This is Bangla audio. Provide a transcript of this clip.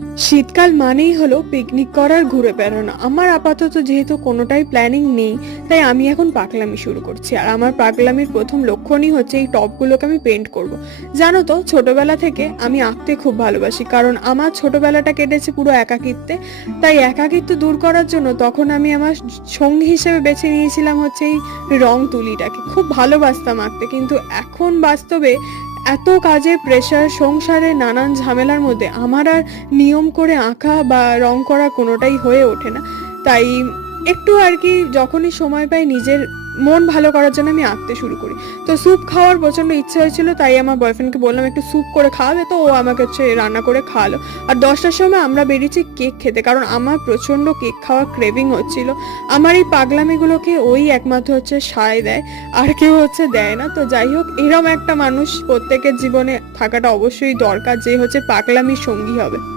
শীতকাল মানেই হলো পিকনিক করার, ঘুরে বেড়ানো। আমার আপাতত যেহেতু কোনোটাই প্ল্যানিং নেই, তাই আমি এখন পাগলামি শুরু করছি। আর আমার পাগলামির প্রথম লক্ষণই হচ্ছে এই টবগুলোকে আমি পেন্ট করব। জানো তো, ছোটবেলা থেকে আমি আঁকতে খুব ভালোবাসি, কারণ আমার ছোটবেলাটা কেটেছে পুরো একাকিত্বে। তাই একাকিত্ব দূর করার জন্য তখন আমি আমার সঙ্গী হিসেবে বেছে নিয়েছিলাম হচ্ছে এই রং তুলিটাকে। খুব ভালোবাসতাম আঁকতে, কিন্তু এখন বাস্তবে এত কাজের প্রেশার, সংসারে নানান ঝামেলার মধ্যে আমার আর নিয়ম করে আঁকা বা রং করা কোনোটাই হয়ে ওঠে না। তাই একটু আর কি যখনই সময় পাই নিজের মন ভালো করার জন্য আমি আঁকতে শুরু করি। তো স্যুপ খাওয়ার প্রচন্ড ইচ্ছে হয়েছিল, তাই আমার বয়ফ্রেন্ডকে বললাম একটু স্যুপ করে খাওয়াবে, তো ও আমাকে হচ্ছে রান্না করে খাওয়ালো। আর 10টার সময় আমরা বেরিয়েছি কেক খেতে, কারণ আমার প্রচন্ড কেক খাওয়ার ক্রেভিং হচ্ছিল। আমার এই পাগলামিগুলোকে ওই একমাত্র হচ্ছে সায় দেয়, আর কেউ হচ্ছে দেয় না। তো যাই হোক, এরম একটা মানুষ প্রত্যেকের জীবনে থাকাটা অবশ্যই দরকার, যে হচ্ছে পাগলামির সঙ্গী হবে।